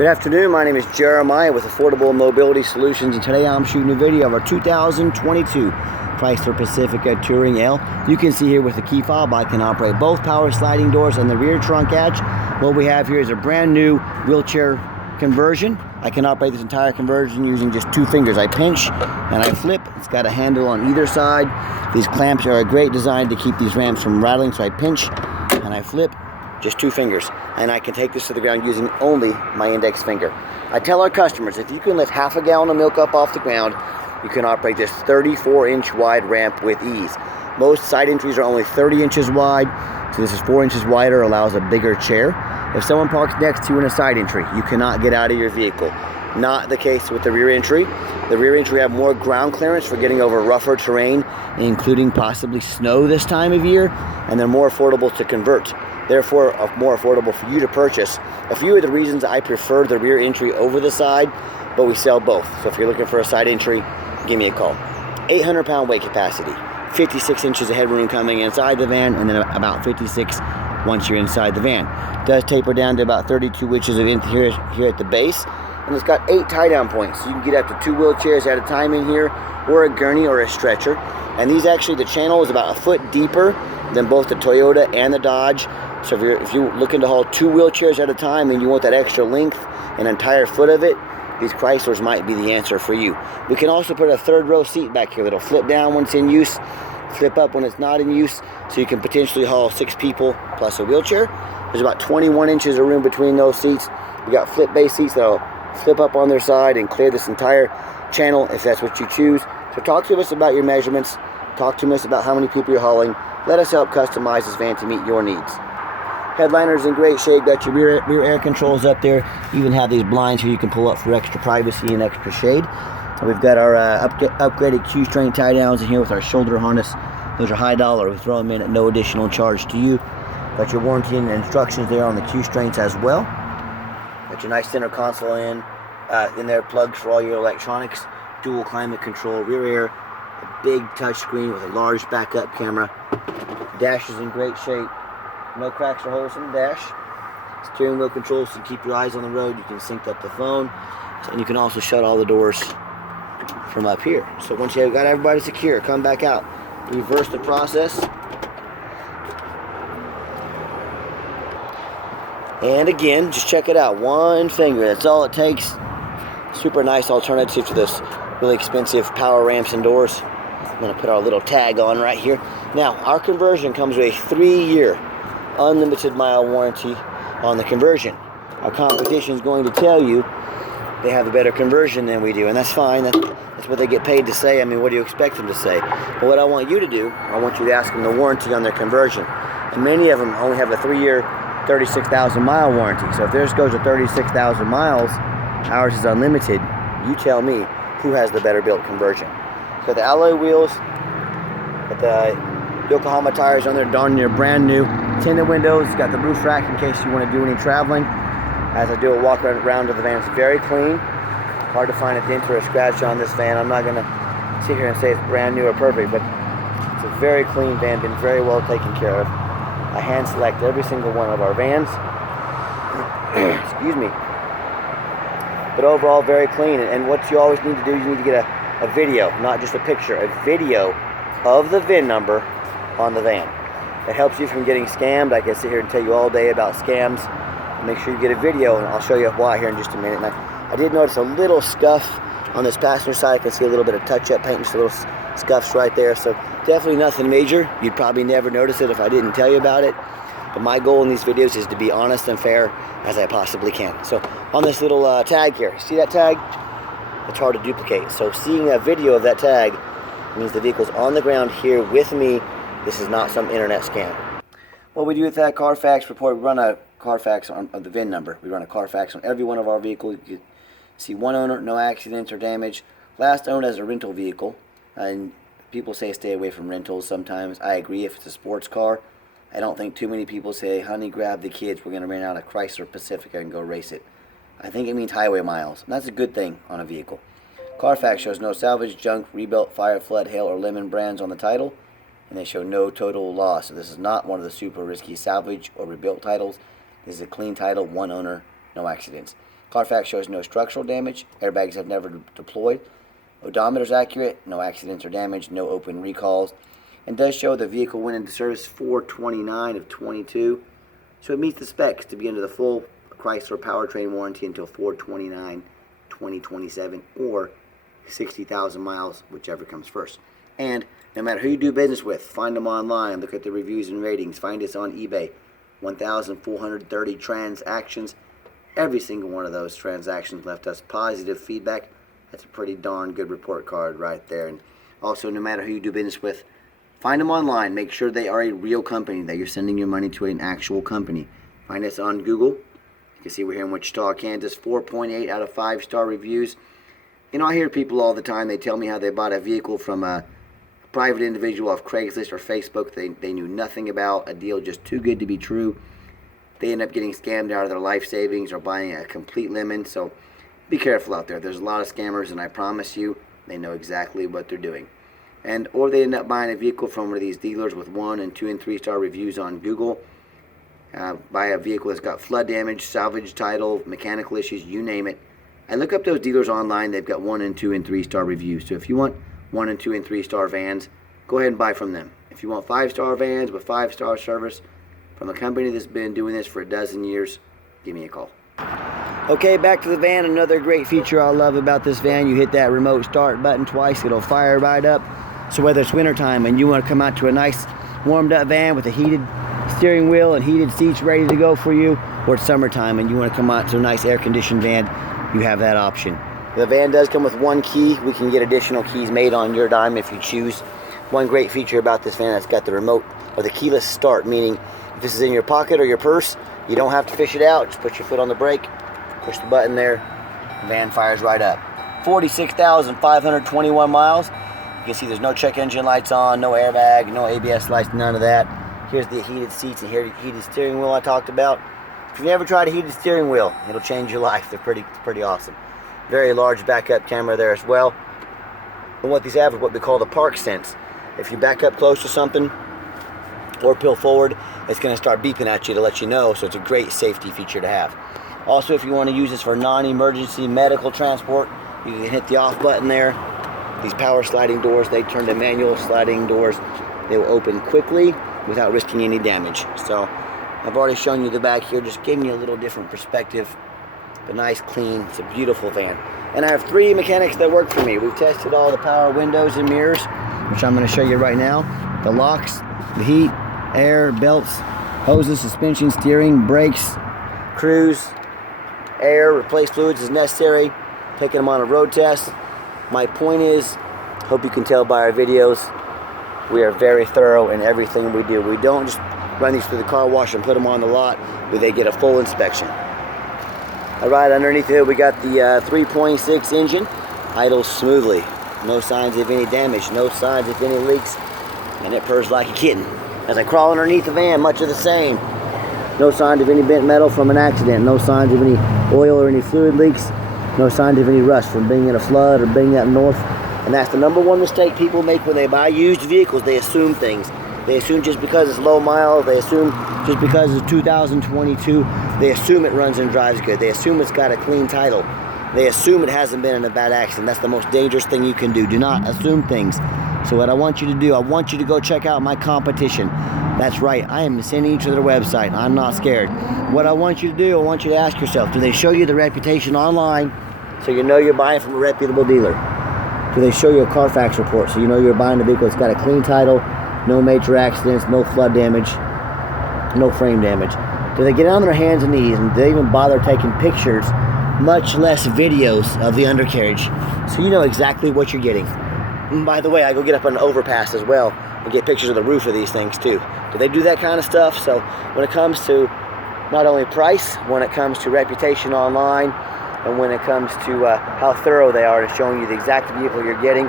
Good afternoon, my name is Jeremiah with Affordable Mobility Solutions, and today I'm shooting a video of our 2022 Chrysler Pacifica Touring L. You can see here with the key fob I can operate both power sliding doors and the rear trunk hatch. What we have here is a brand new wheelchair conversion. I can operate this entire conversion using just two fingers. I pinch and I flip. It's got a handle on either side. These clamps are a great design to keep these ramps from rattling, so I pinch and I flip. Just two fingers, and I can take this to the ground using only my index finger. I tell our customers, if you can lift half a gallon of milk up off the ground, you can operate this 34-inch wide ramp with ease. Most side entries are only 30 inches wide, so this is 4 inches wider, allows a bigger chair. If someone parks next to you in a side entry, you cannot get out of your vehicle. Not the case with the rear entry. The rear entry have more ground clearance for getting over rougher terrain, including possibly snow this time of year, and they're more affordable to convert. Therefore, more affordable for you to purchase. A few of the reasons I prefer the rear entry over the side, but we sell both. So if you're looking for a side entry, give me a call. 800-pound weight capacity, 56 inches of headroom coming inside the van, and then about 56 once you're inside the van. It does taper down to about 32 inches of here at the base, and it's got 8 tie-down points. So you can get up to 2 wheelchairs at a time in here, or a gurney or a stretcher. And these actually, the channel is about a foot deeper than both the Toyota and the Dodge. So if you're looking to haul 2 wheelchairs at a time and you want that extra length, an entire foot of it, these Chryslers might be the answer for you. We can also put a third row seat back here that'll flip down when it's in use, flip up when it's not in use, so you can potentially haul 6 people plus a wheelchair. There's about 21 inches of room between those seats. We got flip base seats that'll flip up on their side and clear this entire channel if that's what you choose. So talk to us about your measurements. Talk to us about how many people you're hauling. Let us help customize this van to meet your needs. Headliner's in great shape. Got your rear air controls up there. Even have these blinds here you can pull up for extra privacy and extra shade. We've got our upgraded Q-string tie downs in here with our shoulder harness. Those are high dollar. We throw them in at no additional charge to you. Got your warranty and instructions there on the Q-strings as well. Got your nice center console in there, plugs for all your electronics, dual climate control, rear air, a big touch screen with a large backup camera. Dash is in great shape. No cracks or holes in the dash. Steering wheel controls to keep your eyes on the road. You can sync up the phone, and you can also shut all the doors from up here. So once you've got everybody secure, come back out, reverse the process, and again, just check it out. One finger, that's all it takes. Super nice alternative to this really expensive power ramps and doors. I'm going to put our little tag on right here. Now, our conversion comes with a 3-year unlimited mile warranty on the conversion. Our competition is going to tell you they have a better conversion than we do, and that's fine. That's what they get paid to say. I mean, what do you expect them to say? But what I want you to do, I want you to ask them the warranty on their conversion. And many of them only have a 3-year, 36,000 mile warranty. So if theirs goes to 36,000 miles, ours is unlimited. You tell me who has the better built conversion. So the alloy wheels, got the Yokohama tires on there, darn near brand new. Tinted windows, got the roof rack in case you want to do any traveling. As I do a walk around to the van, it's very clean. Hard to find a dent or a scratch on this van. I'm not going to sit here and say it's brand new or perfect, but it's a very clean van, been very well taken care of. I hand select every single one of our vans. Excuse me. But overall, very clean. And what you always need to do, you need to get a video, not just a picture, a video of the VIN number on the van. It helps you from getting scammed. I can sit here and tell you all day about scams. Make sure you get a video, and I'll show you why here in just a minute. Now, I did notice a little scuff on this passenger side. I can see a little bit of touch-up paint, just a little scuffs right there. So definitely nothing major. You'd probably never notice it if I didn't tell you about it. But my goal in these videos is to be honest and fair as I possibly can. So on this little tag here, see that tag? It's hard to duplicate. So seeing a video of that tag means the vehicle's on the ground here with me. This is not some internet scam. What we do with that Carfax report, we run a Carfax on the VIN number. We run a Carfax on every one of our vehicles. You can see one owner, no accidents or damage. Last owned as a rental vehicle. And people say stay away from rentals sometimes. I agree if it's a sports car. I don't think too many people say, honey, grab the kids. We're going to rent out a Chrysler Pacifica and go race it. I think it means highway miles. And that's a good thing on a vehicle. Carfax shows no salvage, junk, rebuilt, fire, flood, hail, or lemon brands on the title. And they show no total loss. So this is not one of the super risky salvage or rebuilt titles. This is a clean title, one owner, no accidents. Carfax shows no structural damage. Airbags have never deployed. Odometer's accurate. No accidents or damage. No open recalls. And does show the vehicle went into service 4/29 of 22. So it meets the specs to be under the full Chrysler powertrain warranty until 4/29/2027 or 60,000 miles, whichever comes first. And no matter who you do business with, find them online, look at the reviews and ratings, find us on eBay. 1,430 transactions. Every single one of those transactions left us positive feedback. That's a pretty darn good report card right there. And also, no matter who you do business with, find them online. Make sure they are a real company, that you're sending your money to an actual company. Find us on Google. You can see we're here in Wichita, Kansas. 4.8 out of 5-star reviews. You know, I hear people all the time, they tell me how they bought a vehicle from a private individual off Craigslist or Facebook they knew nothing about, a deal just too good to be true. They end up getting scammed out of their life savings or buying a complete lemon. So be careful out there. There's a lot of scammers, and I promise you, they know exactly what they're doing. Or they end up buying a vehicle from one of these dealers with 1 and 2 and 3-star reviews on Google. Buy a vehicle that's got flood damage, salvage title, mechanical issues, you name it. I look up those dealers online. They've got 1 and 2 and 3-star reviews. So if you want 1 and 2 and 3-star vans, go ahead and buy from them. If you want 5-star vans with 5-star service from a company that's been doing this for a dozen years, give me a call. Okay, back to the van. Another great feature I love about this van, you hit that remote start button twice, it'll fire right up. So whether it's wintertime and you want to come out to a nice warmed up van with a heated steering wheel and heated seats ready to go for you, or it's summertime and you want to come out to a nice air conditioned van, you have that option. The van does come with 1 key. We can get additional keys made on your dime if you choose. One great feature about this van, it's got the remote or the keyless start, meaning if this is in your pocket or your purse, you don't have to fish it out. Just put your foot on the brake, push the button there, the van fires right up. 46,521 miles. You can see there's no check engine lights on, no airbag, no ABS lights, none of that. Here's the heated seats and here's the heated steering wheel I talked about. If you've never tried a heated steering wheel, it'll change your life. They're pretty awesome. Very large backup camera there as well. And what these have is what we call the park sense. If you back up close to something or peel forward, it's going to start beeping at you to let you know, so it's a great safety feature to have. Also, if you want to use this for non-emergency medical transport, you can hit the off button there. These power sliding doors, they turn to manual sliding doors. They will open quickly without risking any damage. So I've already shown you the back here, just giving you a little different perspective. But nice, clean, it's a beautiful van. And I have 3 mechanics that work for me. We've tested all the power windows and mirrors, which I'm going to show you right now. The locks, the heat, air, belts, hoses, suspension, steering, brakes, cruise, air, replace fluids as necessary. Taking them on a road test. My point is, hope you can tell by our videos, we are very thorough in everything we do. We don't just run these through the car wash and put them on the lot, but they get a full inspection. Alright, underneath here we got the 3.6 engine, idles smoothly. No signs of any damage, no signs of any leaks, and it purrs like a kitten. As I crawl underneath the van, much of the same. No signs of any bent metal from an accident, no signs of any oil or any fluid leaks, no signs of any rust from being in a flood or being up north. And that's the #1 mistake people make when they buy used vehicles. They assume things. They assume just because it's low miles, they assume just because it's 2022, they assume it runs and drives good. They assume it's got a clean title. They assume it hasn't been in a bad accident. That's the most dangerous thing you can do. Do not assume things. So what I want you to do, I want you to go check out my competition. That's right, I am sending you to their website. I'm not scared. What I want you to do, I want you to ask yourself, do they show you the reputation online so you know you're buying from a reputable dealer? Do they show you a Carfax report so you know you're buying a vehicle that's got a clean title, no major accidents, no flood damage, no frame damage? Do they get on their hands and knees and do they even bother taking pictures, much less videos of the undercarriage, so you know exactly what you're getting? And by the way, I go get up on an overpass as well and get pictures of the roof of these things too. Do they do that kind of stuff? So when it comes to not only price, when it comes to reputation online, and when it comes to how thorough they are in showing you the exact vehicle you're getting,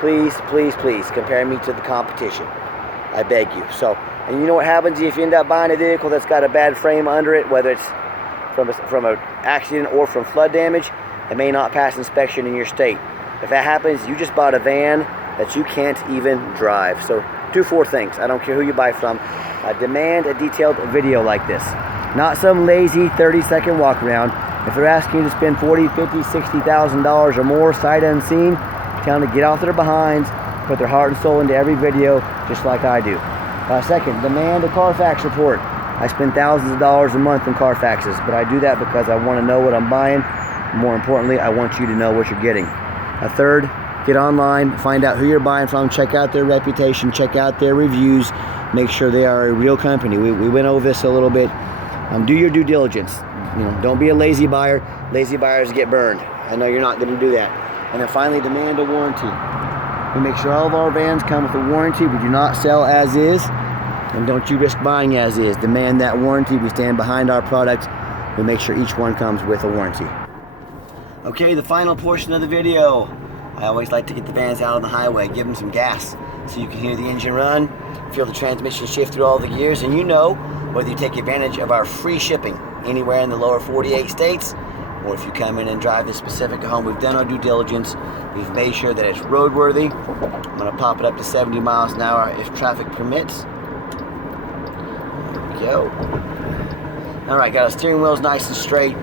please, please, please compare me to the competition. I beg you. So, and you know what happens if you end up buying a vehicle that's got a bad frame under it, whether it's from an accident or from flood damage, it may not pass inspection in your state. If that happens, you just bought a van that you can't even drive. So do 4 things. I don't care who you buy from. I demand a detailed video like this. Not some lazy 30-second walk around. If they're asking you to spend $40,000, $50,000, $60,000 or more sight unseen, tell them to get off their behinds, put their heart and soul into every video, just like I do. Second, demand a Carfax report. I spend thousands of dollars a month in Carfaxes, but I do that because I want to know what I'm buying. More importantly, I want you to know what you're getting. Third, get online, find out who you're buying from, check out their reputation, check out their reviews, make sure they are a real company. We went over this a little bit. Do your due diligence. Don't be a lazy buyer. Lazy buyers get burned. I know you're not going to do that. And then finally, demand a warranty. We make sure all of our vans come with a warranty. We do not sell as is, and don't you risk buying as is. Demand that warranty. We stand behind our products. We make sure each one comes with a warranty. Okay, the final portion of the video. I always like to get the vans out on the highway, give them some gas so you can hear the engine run, feel the transmission shift through all the gears, and whether you take advantage of our free shipping anywhere in the lower 48 states, or if you come in and drive this Pacifica home, we've done our due diligence. We've made sure that it's roadworthy. I'm going to pop it up to 70 miles an hour if traffic permits. There we go. All right, got our steering wheels nice and straight.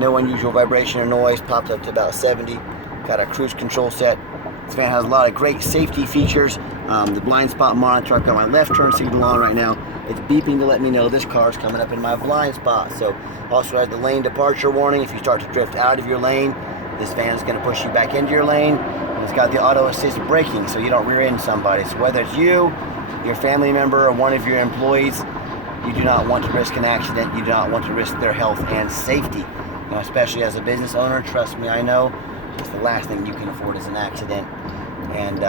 No unusual vibration or noise. Popped up to about 70. Got our cruise control set. This van has a lot of great safety features. The blind spot monitor. I've got my left turn signal on right now. It's beeping to let me know this car is coming up in my blind spot. So also has the lane departure warning. If you start to drift out of your lane, this van is going to push you back into your lane. And it's got the auto assist braking so you don't rear end somebody. So whether it's you, your family member, or one of your employees, you do not want to risk an accident. You do not want to risk their health and safety. Especially as a business owner, trust me, I know it's the last thing you can afford is an accident. And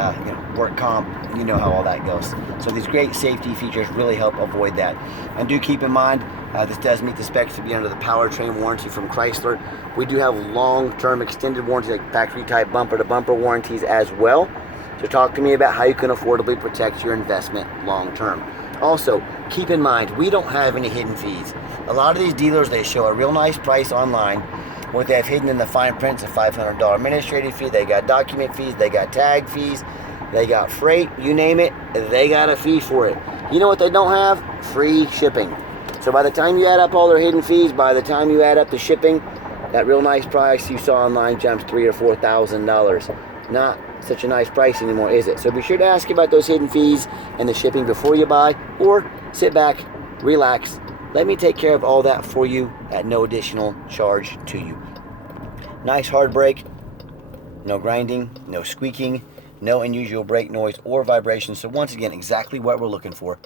work comp, you know how all that goes. So these great safety features really help avoid that. And do keep in mind, this does meet the specs to be under the powertrain warranty from Chrysler. We do have long-term extended warranties, like factory-type bumper-to-bumper warranties as well. So talk to me about how you can affordably protect your investment long-term. Also, keep in mind, we don't have any hidden fees. A lot of these dealers, they show a real nice price online. What they have hidden in the fine print's a $500 administrative fee. They got document fees, they got tag fees, they got freight, you name it, they got a fee for it. You know what they don't have? Free shipping. So by the time you add up all their hidden fees, by the time you add up the shipping, that real nice price you saw online jumps $3,000 or $4,000. Not such a nice price anymore, is it? So be sure to ask about those hidden fees and the shipping before you buy, or sit back, relax, let me take care of all that for you at no additional charge to you. Nice hard brake, no grinding, no squeaking, no unusual brake noise or vibration. So once again, exactly what we're looking for.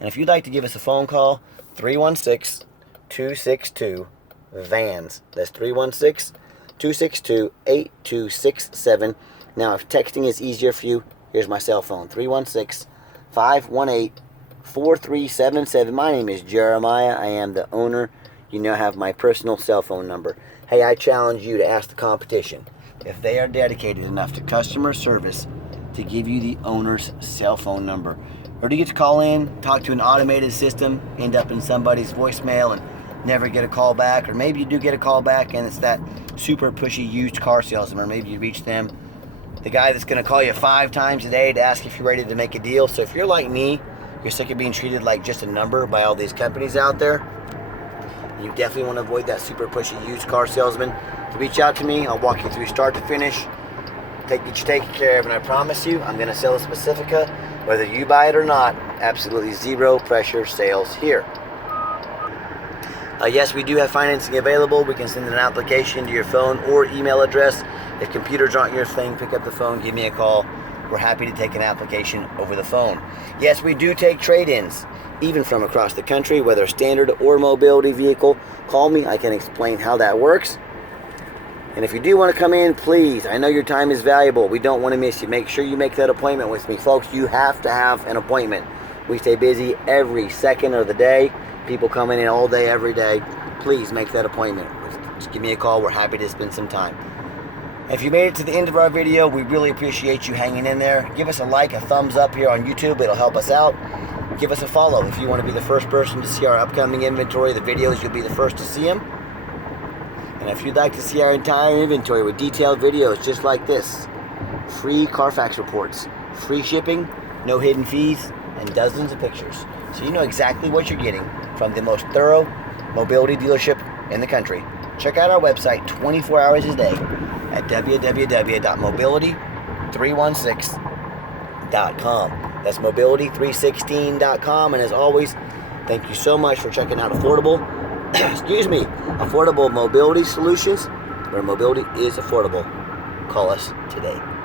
And if you'd like to give us a phone call, 316-262-VANS. That's 316-262-8267. Now, if texting is easier for you, here's my cell phone, 316-518-4377. My name is Jeremiah. I am the owner. You now have my personal cell phone number. Hey, I challenge you to ask the competition if they are dedicated enough to customer service to give you the owner's cell phone number. Or do you get to call in, talk to an automated system, end up in somebody's voicemail and never get a call back? Or maybe you do get a call back and it's that super pushy used car salesman. Or maybe you reach them, the guy that's going to call you 5 times a day to ask if you're ready to make a deal. So if you're like me, you're sick of being treated like just a number by all these companies out there, you definitely want to avoid that super pushy used car salesman. To reach out to me, I'll walk you through start to finish, get you taken care of, and I promise you, I'm going to sell this Pacifica, whether you buy it or not. Absolutely zero pressure sales here. Yes, we do have financing available. We can send an application to your phone or email address. If computers aren't your thing, pick up the phone, give me a call. We're happy to take an application over the phone. Yes, we do take trade-ins, even from across the country, whether standard or mobility vehicle. Call me, I can explain how that works. And if you do want to come in, please, I know your time is valuable. We don't want to miss you. Make sure you make that appointment with me. Folks, you have to have an appointment. We stay busy every second of the day. People coming in all day, every day. Please make that appointment. Just give me a call. We're happy to spend some time. If you made it to the end of our video, we really appreciate you hanging in there. Give us a like, a thumbs up here on YouTube. It'll help us out. Give us a follow if you want to be the first person to see our upcoming inventory. The videos, you'll be the first to see them. And if you'd like to see our entire inventory with detailed videos just like this, free Carfax reports, free shipping, no hidden fees, and dozens of pictures, so you know exactly what you're getting from the most thorough mobility dealership in the country, check out our website 24 hours a day at www.mobility316.com. That's mobility316.com. And as always, thank you so much for checking out affordable mobility solutions, where mobility is affordable. Call us today.